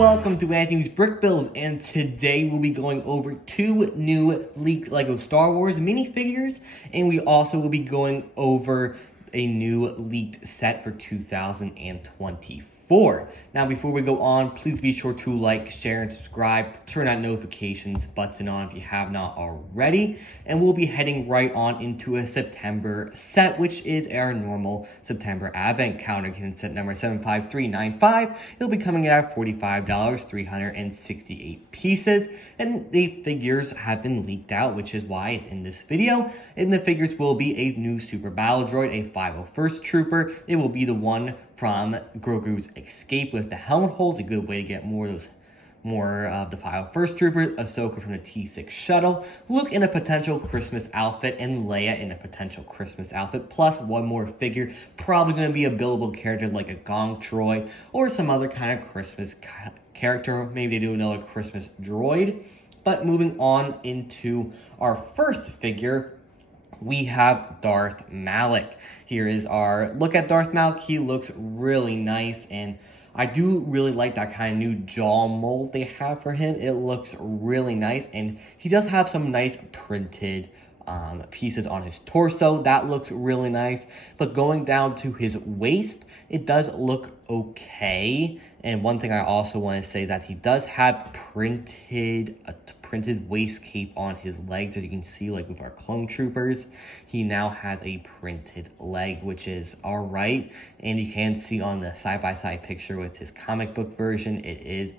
welcome to Anthony's Brick Builds, and today we'll be going over two new leaked LEGO Star Wars minifigures, and we also will be going over a new leaked set for 2024. Now, before we go on, please be sure to like, share, and subscribe. Turn that notifications button on if you have not already. And we'll be heading right on into a September set, which is our normal September advent calendar. Set number 75395. It'll be coming in at $45, 368 pieces. And the figures have been leaked out, which is why it's in this video. And the figures will be a new Super Battle Droid, a 501st Trooper. It will be the one from Grogu's Escape with the helmet holes, a good way to get more of the 501st Trooper, Ahsoka from the T6 shuttle, Luke in a potential Christmas outfit, and Leia in a potential Christmas outfit, plus one more figure, probably going to be a buildable character like a Gong Troy or some other kind of Christmas character. Maybe they do another Christmas droid. But moving on into our first figure, we have Darth Malak. Here is our look at Darth Malak. He looks really nice, and I do really like that kind of new jaw mold they have for him. It looks really nice, and he does have some nice printed pieces on his torso. That looks really nice, but going down to his waist, it does look okay. And one thing I also want to say that he does have printed waist cape on his legs, as you can see, like with our clone troopers. He now has a printed leg, which is all right. And you can see on the side-by-side picture with his comic book version, it is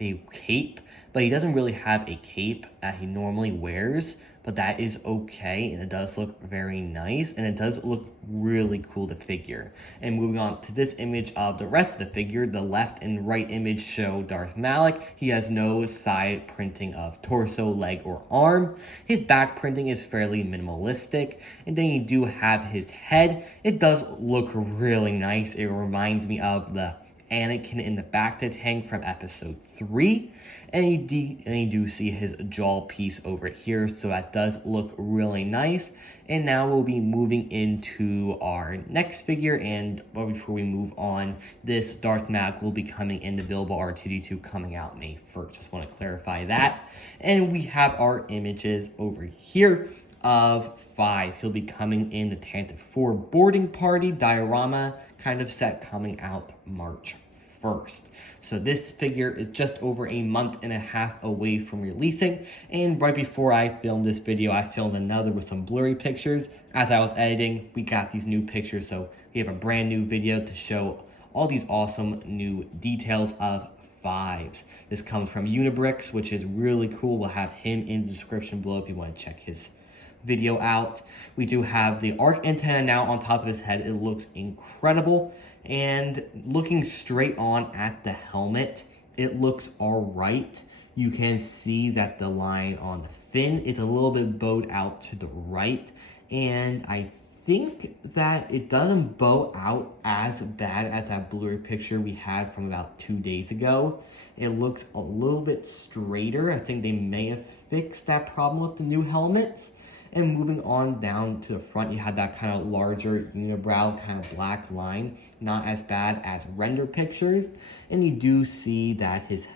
a cape, but he doesn't really have a cape that he normally wears, but that is okay, and it does look very nice, and it does look really cool to figure. And moving on to this image of the rest of the figure, the left and right image show Darth Malak. He has no side printing of torso, leg, or arm. His back printing is fairly minimalistic, and then you do have his head. It does look really nice. It reminds me of the Anakin in the back to tank from episode 3, and you do see his jaw piece over here, so that does look really nice. And now we'll be moving into our next figure, and before we move on, this Darth Malak will be coming in the buildable R2-D2 coming out May 1st. Just want to clarify that. And we have our images over here of Fives. He'll be coming in the Tantive 4 boarding party diorama kind of set coming out March 1st. So this figure is just over a month and a half away from releasing, and right before I filmed this video, I filmed another with some blurry pictures. As I was editing, we got these new pictures, so we have a brand new video to show all these awesome new details of Fives. This comes from UniBricks, which is really cool. We'll have him in the description below if you want to check his video out. We do have the arc antenna now on top of his head. It looks incredible, and looking straight on at the helmet, it looks all right. You can see that the line on the fin is a little bit bowed out to the right, and I think that it doesn't bow out as bad as that blurry picture we had from about 2 days ago. It looks a little bit straighter. I think they may have fixed that problem with the new helmets. And moving on down to the front, you have that kind of larger unibrow kind of black line, not as bad as render pictures. And you do see that his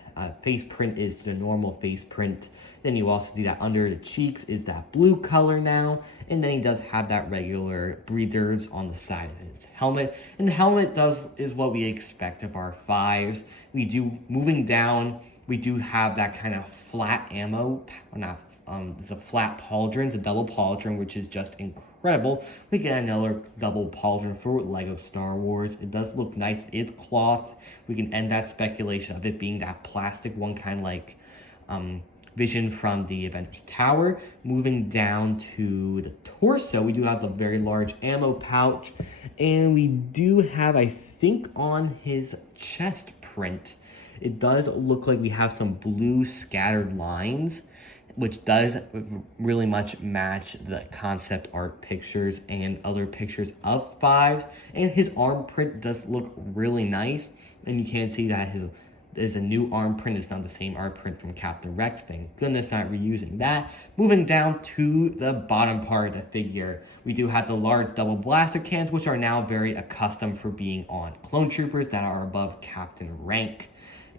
face print is the normal face print. Then you also see that under the cheeks is that blue color now. And then he does have that regular breathers on the side of his helmet. And the helmet is what we expect of our Fives. Moving down, we do have that kind of flat ammo, it's a flat pauldron, it's a double pauldron, which is just incredible. We get another double pauldron for LEGO Star Wars. It does look nice. It's cloth. We can end that speculation of it being that plastic one, kind of like Vision from the Avengers Tower. Moving down to the torso, we do have the very large ammo pouch, and we do have, I think, on his chest print, it does look like we have some blue scattered lines, which does really much match the concept art pictures and other pictures of Fives. And his arm print does look really nice, and you can see that there's a new arm print. It's not the same art print from Captain Rex. Thank goodness, not reusing that. Moving down to the bottom part of the figure, we do have the large double blaster cans, which are now very accustomed for being on clone troopers that are above captain rank.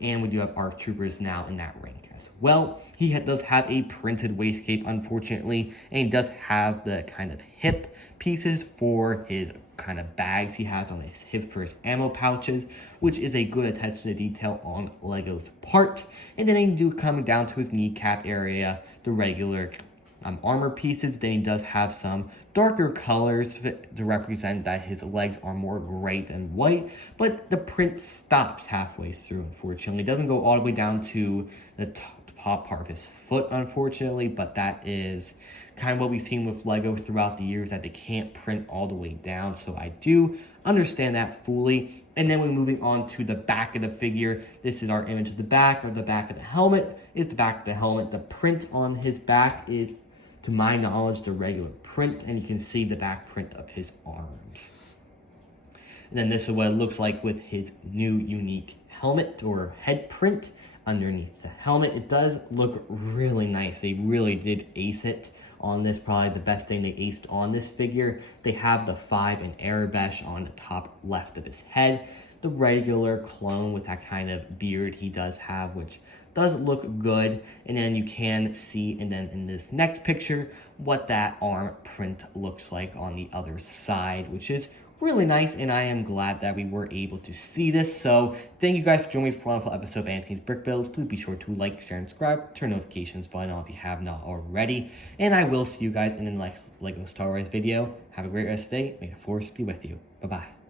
and we do have ARC Troopers now in that rank as well. He does have a printed waist cape, unfortunately, and he does have the kind of hip pieces for his kind of bags he has on his hip for his ammo pouches, which is a good attention to detail on Lego's part. And then you do coming down to his kneecap area, the regular armor pieces. Then he does have some darker colors to represent that his legs are more gray than white, but the print stops halfway through, unfortunately. It doesn't go all the way down to the top part of his foot, unfortunately, but that is kind of what we've seen with Lego throughout the years, that they can't print all the way down, so I do understand that fully. And then we're moving on to the back of the figure. This is our image of the back, or the back of the helmet is the back of the helmet. The print on his back is, to my knowledge, the regular print, and you can see the back print of his arms. And then this is what it looks like with his new unique helmet or head print underneath the helmet. It does look really nice. They really did ace it on this, probably the best thing they aced on this figure. They have the 5 in Arabesh on the top left of his head, the regular clone with that kind of beard he does have, which does look good. And then you can see, and then in this next picture, what that arm print looks like on the other side, which is really nice, and I am glad that we were able to see this. So thank you guys for joining me for a wonderful episode of Anthony's Brick Builds. Please be sure to like, share, and subscribe. Turn notifications button on if you have not already. And I will see you guys in the next LEGO Star Wars video. Have a great rest of the day. May the Force be with you. Bye-bye.